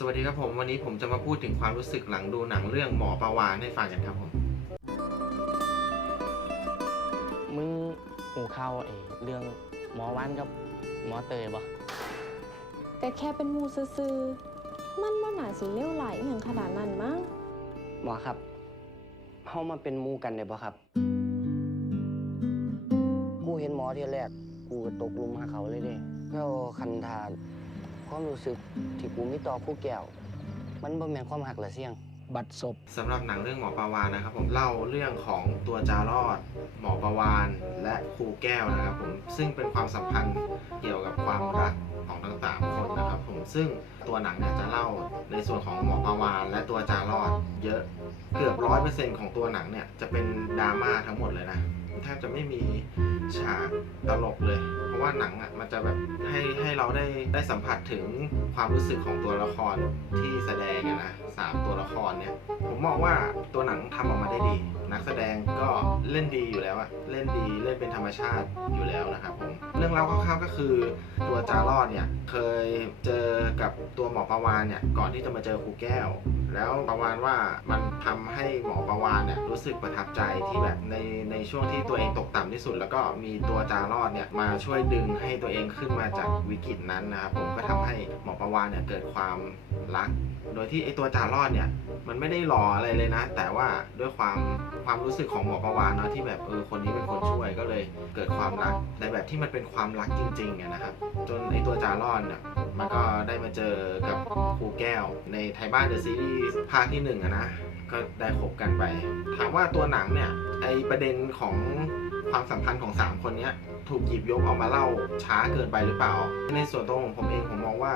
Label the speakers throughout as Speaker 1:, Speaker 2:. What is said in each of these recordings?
Speaker 1: สวัสดีครับผมวันนี้ผมจะมาพูดถึงความรู้สึกหลังดูหนังเรื่องหมอประวานให้ฟังกันครับผม
Speaker 2: มึงหูเข้าไอ้เรื่องหมอวันกับหมอเตยบ่
Speaker 3: แต่แค่เป็นหมูซื่อๆมันว่าหนาสิเลวไหลอหย่างขนาดนั้นมั้ง
Speaker 2: หมอครับเฮามาเป็นหมู่กันได้บ่ครับ กูเห็นหมอเที่ยแรก กูก็ตกหลุมหาเขาเลยเด้แล้วคันทาน ความรู้สึกที่กูมีต่อผู้แก้ว มันบ่แม่นความหักละเสี่ยง บัดศพ
Speaker 1: สำหรับหนังเรื่องหมอประวานนะครับ ผมเล่าเรื่องของตัวจารอด หมอประวานและครูแก้วนะครับผมซึ่งเป็นความสัมพันธ์เกี่ยวกับความรักของทั้งสามคนนะครับผมซึ่งตัวหนังเนี่ยจะเล่าในส่วนของหมอประวานและตัวจารอด เยอะเกือบร้อยเปอร์เซ็นต์ของตัวหนังเนี่ยจะเป็นดราม่าทั้งหมดเลยนะ แทบจะไม่มีฉากตลกเลย เพราะว่าหนังอะมันจะแบบให้ให้เราได้ได้สัมผัสถึงความรู้สึกของตัวละครที่แสดงนะสามตัวละครเนี่ย ผมมองว่าตัวหนังทำออกมาได้ดี นักแสดงก็เล่นดีอยู่แล้วอะเล่นดีเล่นเป็นธรรมชาติอยู่แล้วนะครับผมเรื่องเล่าคร่าวๆก็คือตัวจารอดเนี่ยเคยเจอกับตัวหมอประวานเนี่ยก่อนที่จะมาเจอครูแก้ว แล้วประวานว่ามันทำให้หมอประวานเนี่ยรู้สึกประทับใจที่แบบในในช่วงที่ตัวเองตกต่ำที่สุด แล้วก็มีตัวจารอดเนี่ยมาช่วยดึงให้ตัวเองขึ้นมาจากวิกฤตนั้นนะครับผมก็ทำให้หมอประวานเนี่ยเกิดความ รัก โดยที่ไอตัวจารอดเนี่ยมันไม่ได้หล่ออะไรเลยนะ แต่ว่าด้วยความความรู้สึกของหมอประวานเนาะที่แบบเออคนนี้เป็นคนช่วยก็เลยเกิดความรักในแบบที่มันเป็นความรักจริงๆนะครับ จนไอตัวจารอดเนี่ยมันก็ได้มาเจอกับครูแก้ว ในไทยบ้านเดอะซีรีส์ภาคที่หนึ่งอะนะก็ได้คบกันไป ถามว่าตัวหนังเนี่ยไอประเด็นของ ความสัมพันธ์ของสามคนนี้ถูกหยิบยกเอามาเล่าช้าเกินไปหรือเปล่า ในส่วนตัวของผมเองผมมองว่า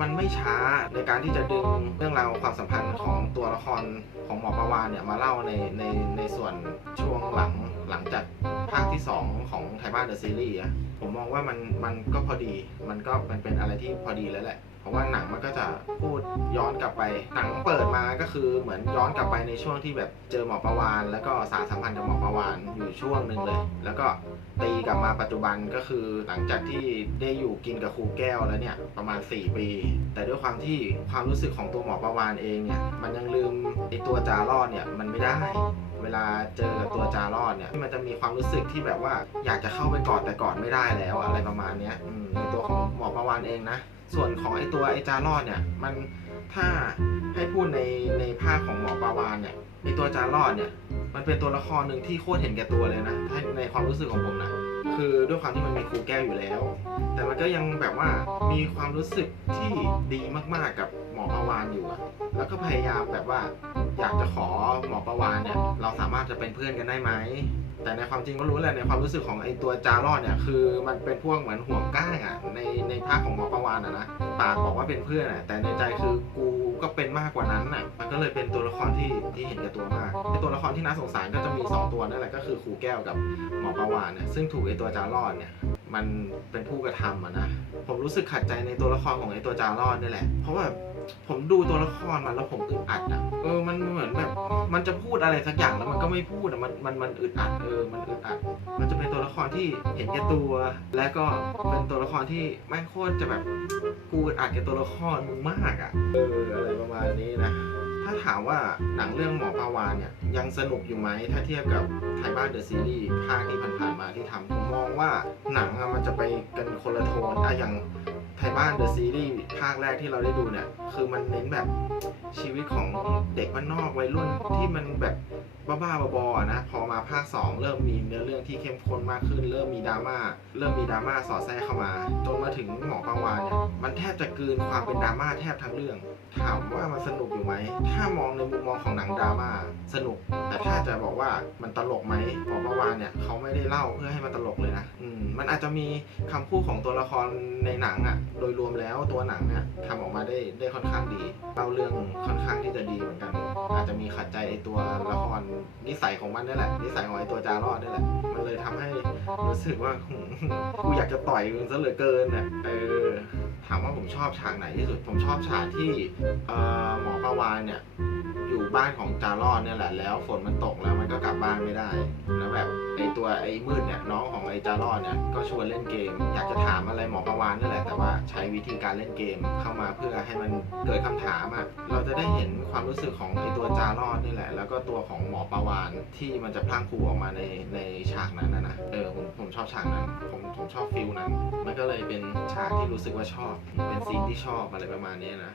Speaker 1: มันไม่ช้าในการที่จะดึงเรื่องราวความสัมพันธ์ของตัวละครของหมอประวานเนี่ยมาเล่าในในในส่วนช่วงหลังหลังจากภาคที่ 2 ของไทยบ้านเดอะซีรีส์ผมมองว่ามันมันก็พอดี มันก็มันเป็นอะไรที่พอดีแล้วแหละ เพราะว่าหนังมันก็จะพูดย้อนกลับไป หนังเปิดมาก็คือเหมือนย้อนกลับไปในช่วงที่แบบเจอหมอประวาน แล้วก็สารสัมพันธ์กับหมอประวานอยู่ช่วงหนึ่งเลย แล้วก็ตีกลับมาปัจจุบันก็คือหลังจากที่ได้อยู่กินกับครูแก้วแล้วเนี่ยประมาณ 4 ปี แต่ด้วยความที่ความรู้สึกของตัวหมอประวานเองเนี่ยมันยังลืมไอตัวจารอดเนี่ยมันไม่ได้ ลาเจอกับตัวจารอดเนี่ยมันจะมีความรู้สึกที่แบบว่าอยากจะเข้าไปกอดแต่กอดไม่ได้แล้วอะไรประมาณเนี้ยในตัวของหมอประวานเองนะ ส่วนของไอตัวไอจารอดเนี่ยมันถ้าให้พูดในในภาคของหมอปาวานเนี่ยไอตัวจารอดเนี่ยมันเป็นตัวละครหนึ่งที่โคตรเห็นแก่ตัวเลยนะถ้าในความรู้สึกของผมนะคือด้วยความที่มันมีครูแก้วอยู่แล้ว แต่มันก็ยังแบบว่ามีความรู้สึกที่ดีมากๆกับหมอประวานอยู่อะแล้วก็พยายามแบบว่า อยากจะขอหมอประวานเนี่ยเราสามารถจะเป็นเพื่อนกันได้ไหมแต่ในความจริงก็รู้แหละในความรู้สึกของไอตัวจารอดเนี่ยคือมันเป็นพวกเหมือนห่วงก้างอะในในภาคของหมอประวานอะนะปากบอกว่าเป็นเพื่อนอะแต่ในใจคือกูก็เป็นมากกว่านั้นอะมันก็เลยเป็นตัวละครที่ที่เห็นแก่ตัวมากไอตัวละครที่น่าสงสารก็จะมีสองตัวนั่นแหละก็คือครูแก้วกับหมอประวานเนี่ยซึ่งถูกไอตัวจารอดเนี่ยมันเป็นผู้กระทำอะนะผมรู้สึกขัดใจในตัวละครของไอตัวจารอดนี่แหละเพราะว่า ผมดูตัวละครมันแล้วผมอึดอัดอะเออมันเหมือนแบบ มันจะพูดอะไรสักอย่างแล้วมันก็ไม่พูดอะมันมันมันอึดอัดเออมันอึดอัด มันจะเป็นตัวละครที่เห็นแก่ตัว และก็เป็นตัวละครที่แม่งโคตรจะแบบกูอึดอัดกับตัวละครมึงมากอะเอออะไรประมาณนี้นะถ้าถามว่าหนังเรื่องหมอปาวานเนี่ยยังสนุกอยู่ไหมถ้าเทียบกับไทยบ้านเดอะซีรีส์ภาคที่ผ่านๆมาที่ทำผมมองว่าหนังอะมันจะไปกันคนละโทนอะอย่าง ทยบ้านเดอะซีรีส์ภาคแรกที่เราได้ดูเนี่ย คือมันเน้นแบบชีวิตของเด็กบ้านนอกวัยรุ่นที่มันแบบบ้าๆบอๆนะ พอมาภาค 2 เริ่มมีเนื้อเรื่องที่เข้มข้นมากขึ้น เริ่มมีดราม่าเริ่มมีดราม่าสอดแทรกเข้ามา จนมาถึงหมอปาวานเนี่ยมันแทบจะกลืนความเป็นดราม่าแทบทั้งเรื่อง ถามว่ามันสนุกอยู่ไหม ถ้ามองในมุมมองของหนังดราม่าสนุก แต่ถ้าจะบอกว่ามันตลกไหมหมอประวานเนี่ยเขาไม่ได้เล่าเพื่อให้มันตลกเลยนะอืมมันอาจจะมีคำพูดของตัวละครในหนังอะ่ะโดยรวมแล้วตัวหนังเนี่ยทำออกมาได้ได้ค่อนข้างดีเล่าเรื่องค่อนข้างที่จะดีเหมือนกัน อาจจะมีขัดใจไอตัวละครนิสัยของมันนี่แหละ นิสัยของไอตัวจารอดนี่แหละ มันเลยทำให้รู้สึกว่ากูอยากจะต่อยมึงซะเหลือเกินอะเออถามว่าผมชอบฉากไหนที่สุด ผมชอบฉากที่หมอประวานเนี่ย บ้านของจารอดเนี่ยแหละแล้วฝนมันตกแล้วมันก็กลับบ้านไม่ได้ แล้วแบบไอตัวไอมืดเนี่ยน้องของไอจารอดเนี่ยก็ชวนเล่นเกม อยากจะถามอะไรหมอประวานนี่แหละแต่ว่าใช้วิธีการเล่นเกมเข้ามาเพื่อให้มันเกิดคำถามอะเราจะได้เห็นความรู้สึกของไอตัวจารอดนี่แหละ แล้วก็ตัวของหมอประวานที่มันจะพลังพรูออกมาในในฉากนั้นนะนะเออผมผมชอบฉากนั้นผมผมชอบฟิลนั้น มันก็เลยเป็นฉากที่รู้สึกว่าชอบ เป็นซีนที่ชอบอะไรประมาณนี้นะ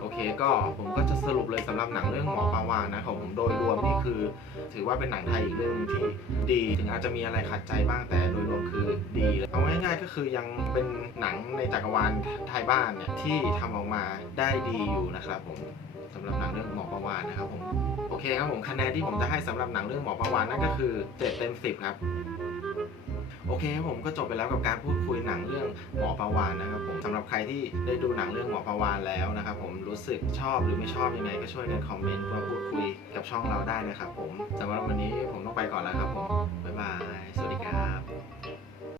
Speaker 1: โอเคก็ผมก็จะสรุปเลยสำหรับหนังเรื่องหมอปลาวานนะของผมโดยรวมนี่คือ ถือว่าเป็นหนังไทยอีกเรื่องที่ดี ถึงอาจจะมีอะไรขัดใจบ้างแต่โดยรวมคือดีเอาง่ายๆก็คือยังเป็นหนังในจักรวาลไทยบ้านเนี่ยที่ทำออกมาได้ดีอยู่นะครับผมสำหรับหนังเรื่องหมอประวานนะครับผมโอเคครับผมคะแนนที่ผมจะให้สำหรับหนังเรื่องหมอประวานนั่นก็คือ7เต็ม10ครับ โอเคครับผมก็จบไปแล้วกับการพูดคุยหนังเรื่องหมอประวานนะครับผมสำหรับใครที่ได้ดูหนังเรื่องหมอประวานแล้วนะครับผมรู้สึกชอบหรือไม่ชอบยังไงก็ช่วยกันคอมเมนต์มาพูดคุยกับช่องเราได้นะครับผมสำหรับวันนี้ผมต้องไปก่อนแล้วครับผมบ๊ายบายสวัสดีครับ